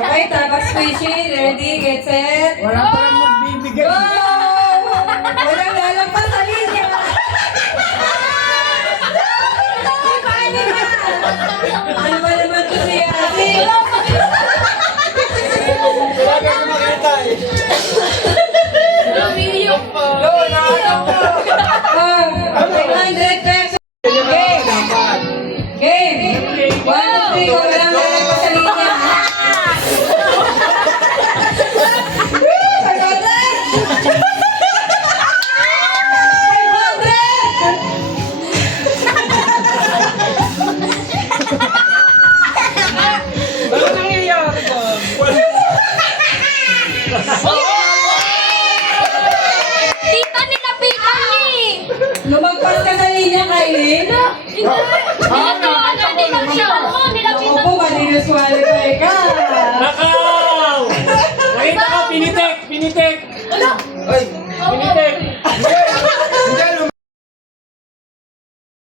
Okay, tapak squishy. Ready, get set. Wala pa lang magbibigay. Go! Walang lalampas sa linya. Ano ba naman ito si Ate? Wala ka makita eh. Go, nakakap ko. 500 pesos. Game. Game. 1, 2, 3. Walang lalampas sa linya. Ano nangyayari ko? Tita, nilapitan niya eh. Lumagpas ka sa linya, Kylie. Nilapitan mo. Ako po, madidisqualify ka. Nakaw! Nakita ko, pinitek! Pinitek! Ano? Ay! Pinitek!